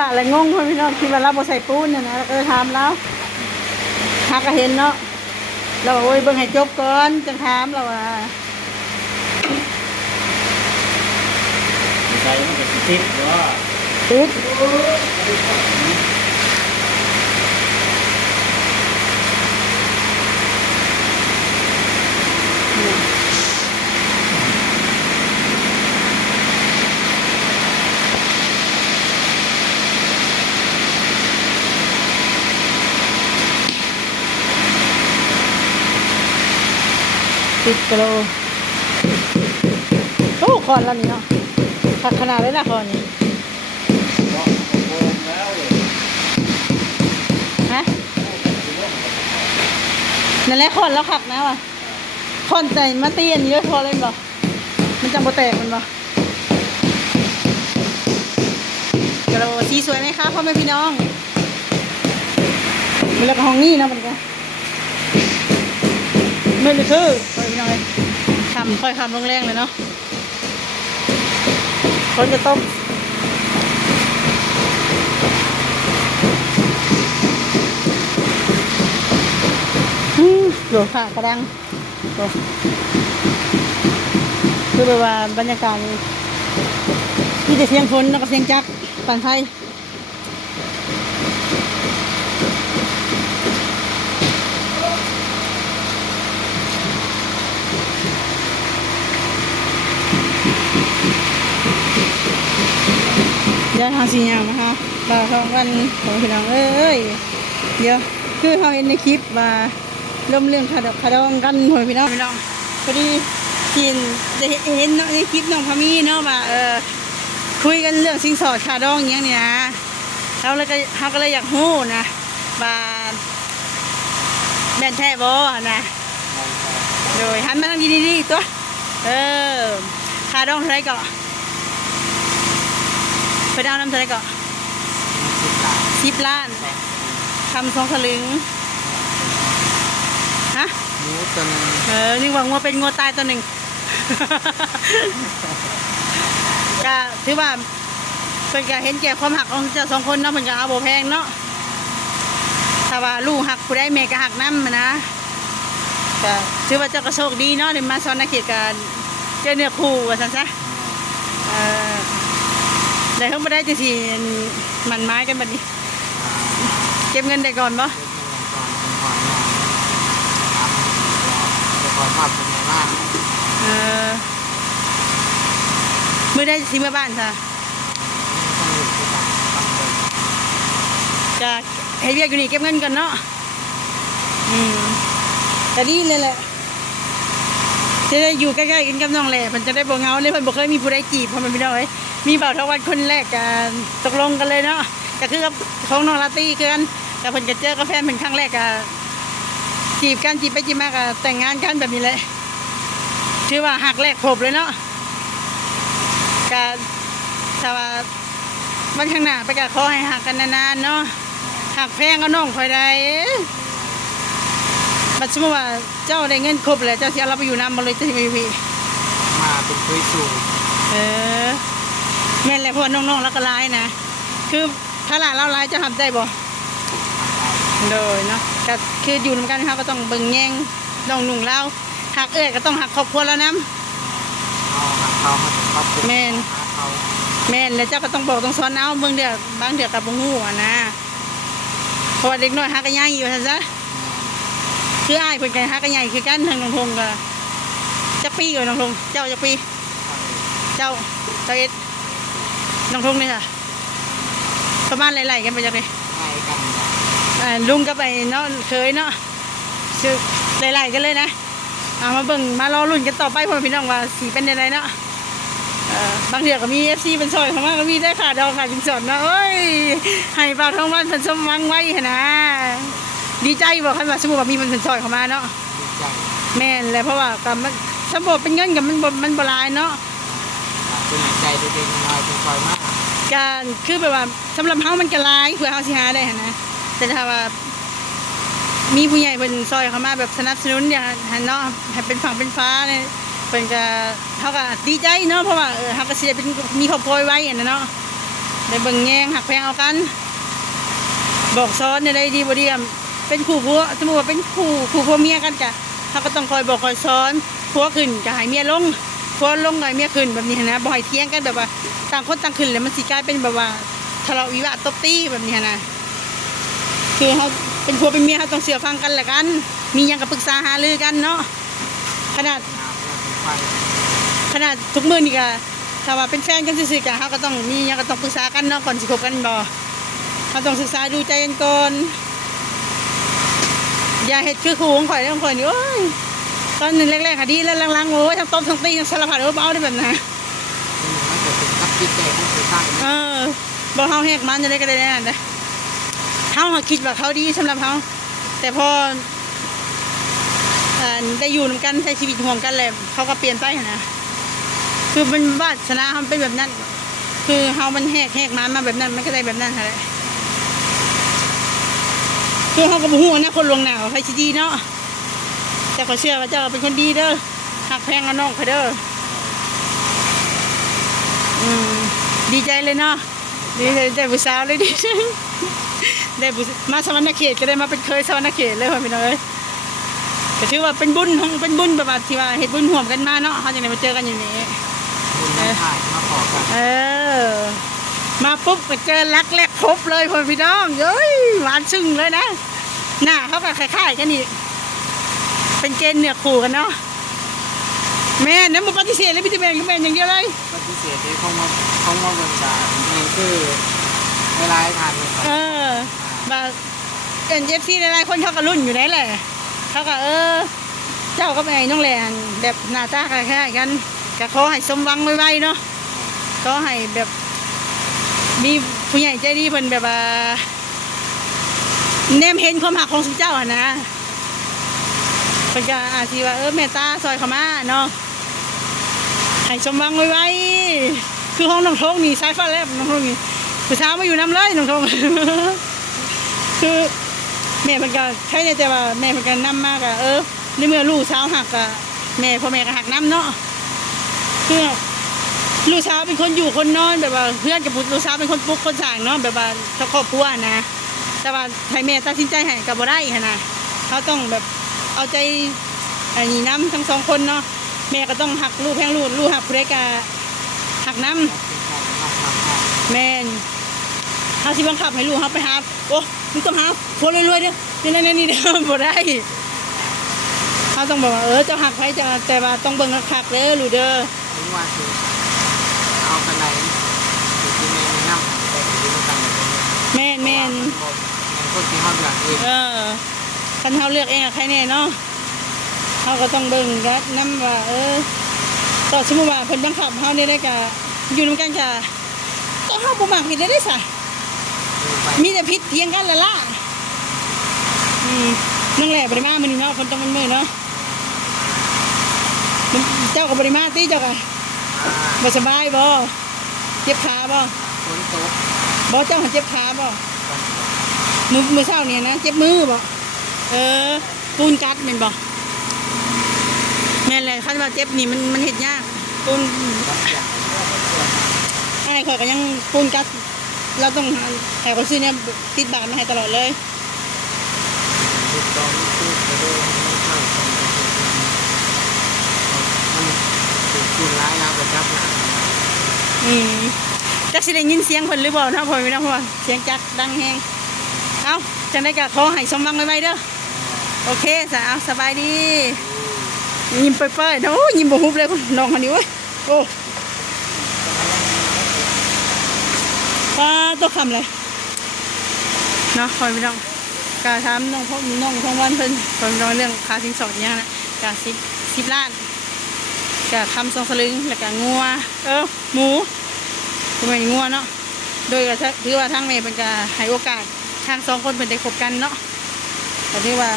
ละอะไรงงเพื่อนพี่น้องคิดว่าเราบ่ใส่ปูนเนี่ยนะเราก็เลยถามแล้วหาก็เห็นเนาะเราบอกโอ้ยเบิ่งให้จบก่อนจังถามเราว่าใจมันจะติดหรือว่าติดติดกิโลโอ้คอนแล้วนี่เนาะขัดขนาดเลยนะคอนนี้ฮะนั่นแหละคอนแล้วขักนะว่ะคอนใจมาตีอันนี้ด้วยพอเลยบ่มันจังบ่แตกมันบ่กิโลสีสวยไหมคะพ่อแม่พี่น้องมันแล้วก็ห้องนี้นะมันก็ไม่เลยคือพ่อแม่พี่น้องเลยคำค่อยคำแรงๆเลยเนาะคนจะต้มหลวงค่ะกระดังคือแบบว่าบรรยากาศที่จะเสียงฝนแล้วก็เสียงจักรปั่นไฟเดี๋ยวทางสียางนะคะบ่าวทองวันของพี่น้องเอ้ยเดี๋ยวคือเขาเห็นในคลิปว่าเรื่องขาดองกันหอยพี่น้องพอดีทีนจะเห็นในคลิปน้องพามีเนาะว่าคุยกันเรื่องสินสอดขาดองอย่างนี้นะเขาก็เลยอยากรู้นะว่าแม่นแท้บ่นะโดยหันมาทางดีๆตัวขาดองเท่าไรก็ไปดาวน้ำเท่าไรก็10 ล้านทำ2 สลึงฮะงูตัวนึงนี่ว่างูเป็นงูตายตัวหนึ่ง ก็ถือว่าเป็นการเห็นแก่ความหักของเจ้า2 คนเนาะเป็นการเอาโบแพงเนาะถ้าว่าลูกหักผู้ได้แม่ก็หักน้ำนะก็ถือว่าเจ้าก็โชคดีเนาะในมาซ้อนนักเขียนการเจ้าเนื้อคู่ว่าซั่นซะได้เขาไม่ได้จะสิมันไม้กันบัดนี้เก็บเงินได้ก่อนปะเมื่อได้สิเมื่อบ้านค่ะจะให้เรียกอยู่นี่เก็บเงินกันเนาะแต่ดีเลยแหละจะได้อยู่ใกล้ๆกันกับน้องแหละมันจะได้บ่เงาเลยมันบ่เคยมีผู้ใดจีบเพราะมันไม่ได้มีบ่าวทวันคนแรกกันตกลงกันเลยเนาะก็คือกับของน้องลาตี้คือกันแต่เพิ่นก็เจอกับแฟนเป็นครั้งแรกก็จีบกันจีบไปจีบมาก็แต่งงานกันแบบนี้เลยชื่อว่าหักแรกพบเลยเนาะก็ถ้าว่าวันข้างหน้าไปก็ขอให้หักกันนานๆเนาะหักแพงก็น้องคอยได้บัดสมมติว่าเจ้าได้เงินครบเลยเจ้าเสียเราไปอยู่น้ำมาเลยจะมีพี่มาเป็นคุยสูงแม่นแหละพวกน้องๆแล้วก็ร้ายนะคือถ้าหลานเราร้ายจะทำได้บ่โดยเนาะก็คืออยู่นำกันเขาก็ต้องเบิ่งแย่งน้องหนุ่งเล่าหักก็ต้องหักครอบครัวแล้วน้ำแม่นแล้วเจ้าก็ต้องบอกต้องสอนเอาเบิ่งเดือกบางเดือกกับบุ้งหูนะเพราะว่าเด็กน้อยหักกันใหญ่อยู่ซะคืออ้ายเพิ่นกันหักกันใหญ่คือกันทางน้องทงก็จักปีกับน้องทงเจ้าจักปีเจ้าเอ็ดน้องทงนี่ค่ะประมาณไหลๆกันไปจังเลยลุงก็ไปเนาะเคยเนาะชื่อไหลๆกันเลยนะมาเบิ่งมารอรุ่นกันต่อไปพ่อพี่น้องว่าสีเป็นยังไงเนาะบางเดือนก็มีFCเป็นซอยของมันก็มีได้ขาดองขาดจินสดเนาะเอ้ยให้เปล่าท้องวันเป็นสมหวังไว้นะดีใจบอกคันว่าสมมุติว่ามีมันเป็นซอยของมาเนาะแม่นเลยเพราะว่ากับมันสมบูรณ์เป็นเงินกับมันบลายเนาะเป็นใจเด็กๆน้อยเป็นซอยมากการคือแบบว่าสำหรับเฮามันกระลายเพื่อเฮาสิหาได้นะแต่ถ้าว่ามีผู้ใหญ่เป็นซอยเข้ามาแบบสนับสนุนอย่างเนาะให้เป็นฝั่งเป็นฟ้าเนี่ยเป็นก็เฮาก็ดีใจเนาะเพราะว่าเฮาก็สิได้เป็นมีครอบครัวไว้อย่างนั้นเนาะ ได้เบิ่งแยงหักแพงเอากัน บอกซ้อนในได้ดีบ่ดีอะเป็นคู่ผัวสมมุติว่าเป็นคู่ผัวเมียกันจ้ะเขาก็ต้องคอยบอกคอยซ้อนผัวขึ้นก็ให้เมียลงผัวลงก็ให้เมียขึ้นแบบนี้นะบ่ให้เถียงกันแบบว่าต่างคนต่างขึ้นแล้วมันสิกลายเป็นแบบว่าทะเลาะวิวาทตบตีแบบนี้นะคือเขาเป็นผัวเป็นเมียเขาต้องเชื่อฟังกันแหละกันมีหยังก็ปรึกษาหารือกันเนาะขนาด ไฟ ขนาดทุกมื้อนี่ก็ถ้าว่าเป็นแฟนกันซื่อๆจ้ะเขาก็ต้องมีหยังก็ต้องปรึกษากันเนาะก่อนสิคบกันบ่เขาต้องศึกษาดูใจกันก่อนอย่าเฮ็ดคือคู่ของข่อยเด้อของข่อยนี่โอ้ยตอนนึงแรกๆก็ดีแล้วหลังๆโอ้ยทั้งตบทั้งตีทั้งสารพัดเบาได้แบบนั้น มันจะเป็นกับจิตใจของผู้สร้าง บ่เฮาแฮกมันจะได้ก็ได้นั่นเด้อเฮาคิดว่าเขาดีสำหรับเฮาแต่พอได้อยู่นำกันใช้ชีวิตร่วมกันแล้วเขาก็เปลี่ยนไปหั้นนะคือมันวาสนาเฮาเป็นแบบนั้นคือเฮามันแฮกมันมาแบบนั้นมันก็ได้แบบนั้นหั่นแหละคือเฮาก็บ่ฮู้นะคนลวงหน้าว่าใครสิดีเนาะแต่ก็เชื่อว่าเจ้าเป็นคนดีเด้อฮักแพงกับน้องเขาเด้อดีใจเลยเนาะดีใจได้ผู้สาวเลยดิ ได้ผู้มาสวรรณเขตก็ได้มาเป็นเคยสวรรณเขตเลยพ่อพี่น้องเอ้ยก็ถือว่าเป็นบุญประมาณที่ว่าเฮ็ดบุญร่วมกันมาเนาะเฮาจังได้มาเจอกันอยู่นี่ บุญน้ำถ่ายมาขอกัน มาปุ๊บก็เจอรักแรกพบเลยพ่อพี่น้องเอ้ยหวานซึ้งเลยนะหน้าเขาก็คล้ายๆกันนี่เป็นเกณฑ์เนื้อคู่กันเนาะแม่น้ำมันปฏิเสธเลยพี่จะแม่ก็แม่อย่างเดียวเลย ปฏิเสธที่เขามาบนบานี่คือเวลาให้ทานเลยครับ มาNFCหลายๆคนเขาก็รุ่นอยู่ไหนแหละเขาก็เจ้าก็เป็นไอ้น้องแหลนแบบหน้าตาคล้ายๆกันก็ขอให้สมหวังไวๆเนาะขอให้แบบมีผู้ใหญ่ใจดีเพิ่นแบบว่าแนมเห็นความหักของสุเจ้าอ่ะนะเพิ่นก็อาจสิว่าแม่ตาซอยเข้ามาเนาะให้สมหวังไวๆคือห้องน้องทงนี่สายฟ้าแลบน้องทงนี่ผู้สาวมาอยู่น้ำเลยน้องทง คือแม่เพิ่นก็ใช่แต่ว่าแม่เพิ่นก็นำมากะในเมื่อลูกสาวหักอะแม่พ่อแม่ก็หักน้ำเนาะคือลูกสาวเป็นคนอยู่คนนอนแบบว่าเพื่อนกับลูกสาวเป็นคนปลุกคนสั่งเนาะแบบว่าเขาครอบครัวนะแต่ว่าให้แม่ตัดสินใจให้ก็บ่ได้หั่นนะเขาต้องแบบเอาใจอันนี้น้ำทั้งสองคนเนาะแม่ก็ต้องหักลูกแพงลูกหักผู้ใดก็หักน้ำแม่นเขาสิบังคับให้ลูกเขาไปหาโอ้มึงต้องหาผัวรวยๆเด้อนี่เด้อบ่ได้เขาต้องบอกว่าเจ้าหักไว้จะแต่ว่าต้องเบิ่งคักๆเด้อลูกเด้อ ถึงว่าคือเอากันไหนคือที่แม่แนะนำแต่ที่มันต่างกัน แม่นคนที่เขาอยากเอง คันเขาเลือกเองอะใครแน่เนาะเขาก็ต้องเบิ่งกันนำว่าต่อสมมุติว่าเพิ่นบังคับเขาได้ก็อยู่นำกันก็เฮาบ่มักเฮ็ดได้ซะมีแต่ผิดเถียงกันละล่ะนั่งแหละบ่ได้มามื้อนี้เนาะคนต้องมันมื้อเนาะเจ้าก็บ่ได้มาติเจ้าก็บ่สบายบ่เจ็บขาบ่ ฝนตก บ่เจ้าเจ็บขาบ่มื้อเช้านี่นะเจ็บมือบ่ปูนกัดแม่นบ่แม่นแหละคันว่าเจ็บนี่มันเฮ็ดยากปูนอ้ายข่อยก็ยังปูนกัดเราต้องให้เขาซื้อเนี่ยติดบาทมาให้ตลอดเลย ติดต่อไม่พูดไปด้วยไม่เข้าคนมันถูกคุณร้ายแล้วก็จับหนัก จักสิได้ยินเสียงเพิ่นหรือเปล่าเนาะพ่อพี่น้องพ่อเสียงจักดังแฮงเอาจังได๋ก็ขอให้สมหวังไว้ๆเด้อโอเคจ้ะเอาสบายดียิ้มเปื่อยๆเนาะยิ้มบ่ฮุบเลยน้องคนนี้เว้ยโอ้ป้าตกคำเลยเนาะพ่อพี่น้องกะถามน้องพ่อน้องทองวันเพิ่นพ่อพี่น้องเรื่องค่าสินสอดเนี่ยนะกะ10ล้านกะคำ2สลึงแล้วก็งัวหมูก็ไม่งัวเนาะโดยก็ถือว่าทางแม่เป็นการให้โอกาสทางสองคนเป็นได้คบกันเนาะแต่ถือว่า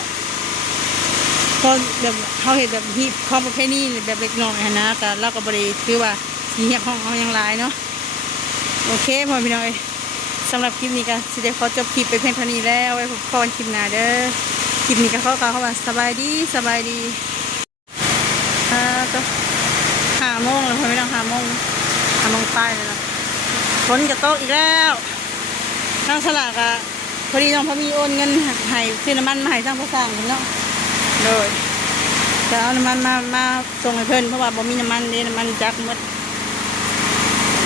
พอแบบเขาเห็นแบบฮีบความประเพณีแบบเล็กน้อยนะแต่เราก็บริคือว่าสีเหียบห้องเขายังหลายเนาะโอเคพอพี่น้อยสำหรับคลิปนี้ก็สิได้ขอจบคลิปไปเพียงเท่านี้แล้วไว้พบกันคลิปหน้าเด้อคลิปนี้ก็เข้ามาสบายดีก็5 โมงแล้วพอพี่น้อง5 โมงป้ายเลยเนาะ ฝนจะตกอีกแล้วทางสลากอะพอดีน้องพอมีโอนเงินให้ซื้อน้ำมันมาให้ทางผู้สร้างเนาะโดยจะเอาน้ำมันมาส่งให้เพิ่นเพราะว่าบ่มีน้ำมันนี่น้ำมันจักหมด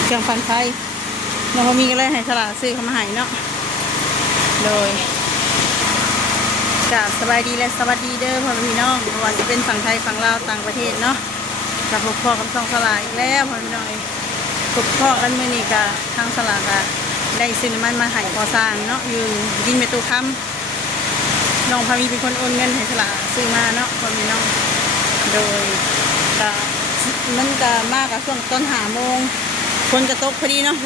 เครื่องปั่นไฟน้องพอมีก็เลยให้สลากซื้อเข้ามาให้เนาะโดยกราบสบายดีและสวัสดีเด้อพ่อแม่พี่น้องไม่ว่าจะเป็นฝั่งไทยฝั่งลาวต่างประเทศเนาะกับพวกพ่อกับสองสลากอีกแล้วพ่อแม่พี่น้องพวกพ่อกันมื้อนี้ก็ทางสลากอะได้ซื้อน้ำมันมาให้พอสร้างเนาะอยู่ดินเมตุคำน้องพามีเป็นคนโอนเงินให้สลากซื้อมาเนาะพ่อแม่พี่น้องโดยก็มันก็มากกับช่วงต้น5 โมงฝนจะตกพอดีเนาะ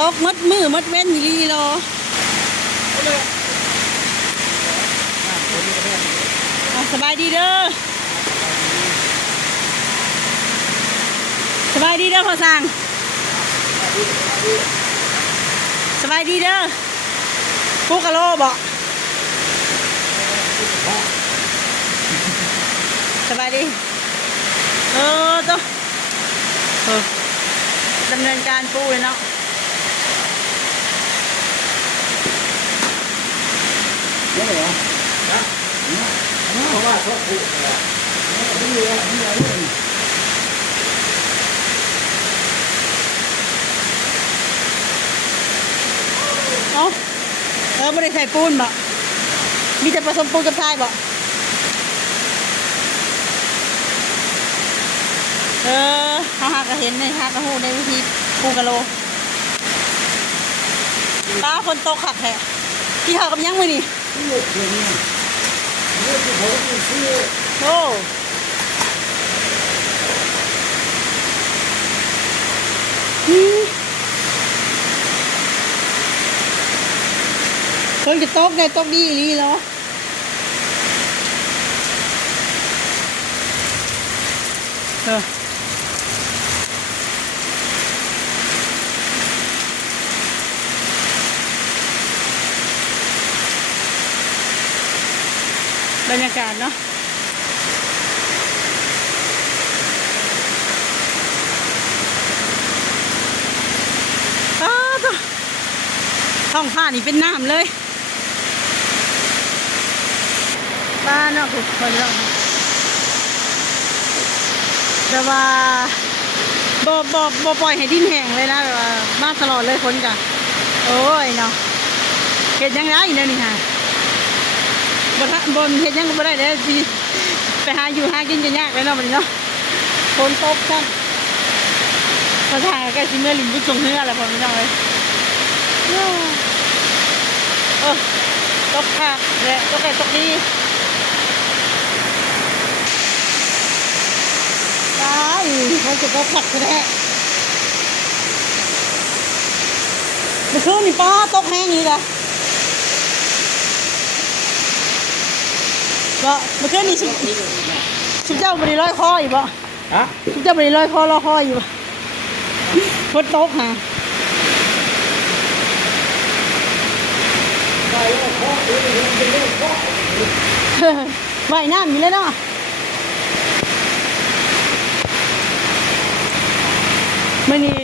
ตกมดมือมดเว้นลีรอสบายดีเด้อสบายดีเด้อพ่อสั่งสบายดีเด้อปูกะโลบอกสบายดีตัวดำเนินการปูเลยเนาะนี่เหรอนะเพราะว่าเขาผูกแล้วนี่เหรอนี่เหรอไม่ได้ใส่ปูนบ่มีแต่ผสมปูนกับทรายบ่เขาหากระเห็นในหากระหูในวิธีปูกะโลป้าคนโตขักแท้ที่เขากับยังมือนี่โอ้คนจะตกได้ตกดีอีหลีเหรอบรรยากาศเนาะท้องผ้านี่เป็นน้ำเลยบ้านเนาะทุกคนเนาะแต่ว่าบ่ปล่อยให้ดินแห้งเลยนะแบบว่ามาตลอดเลยฝนจ้ะโอ้ยเนาะเห็ดยังไงเนี่ยนี่ฮะบนเห็ดยังก็ไม่ได้เลยไปหาอยู่หากินจะยากเลยเนาะมันเนาะฝนตกช่างภาษาใกล้ชิเมื่อลิมบุญทรงเนื้ออะไรพอไม่ต้องเลยตกค่ะและตกไก่ตกดีตายเขาจะตกผักก็ได้เมื่อคืนนี่ป้าตกแห้งนี่ละก็เมื่อคืนนี่ชุบเจ้าบริร้อยคออยู่บ่ฮะชุบเจ้าบริร้อยคอรอคออยู่บ่ฝนตกฮะว่ายน้ำอยู่เลยเนาะมื่อนี้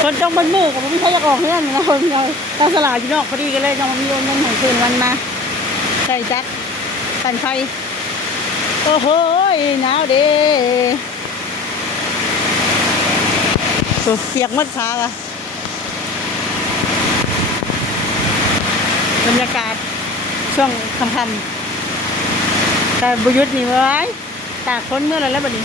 คนจ้องบนมือกับพี่เขาอยากออกเงื่อนนะคนเราตั้งสลากอยู่นอกพอดีกันเลยจังมีโอนเงินของคืนวันมาใส่จักปั่นไฟโอ้โหหนาวเด้เปียกมัดขาว่ะบรรยากาศช่วงค่ำๆแต่บุยุทธ์นี่ไว้ตากฝนเมื่อไรแล้วบัดนี้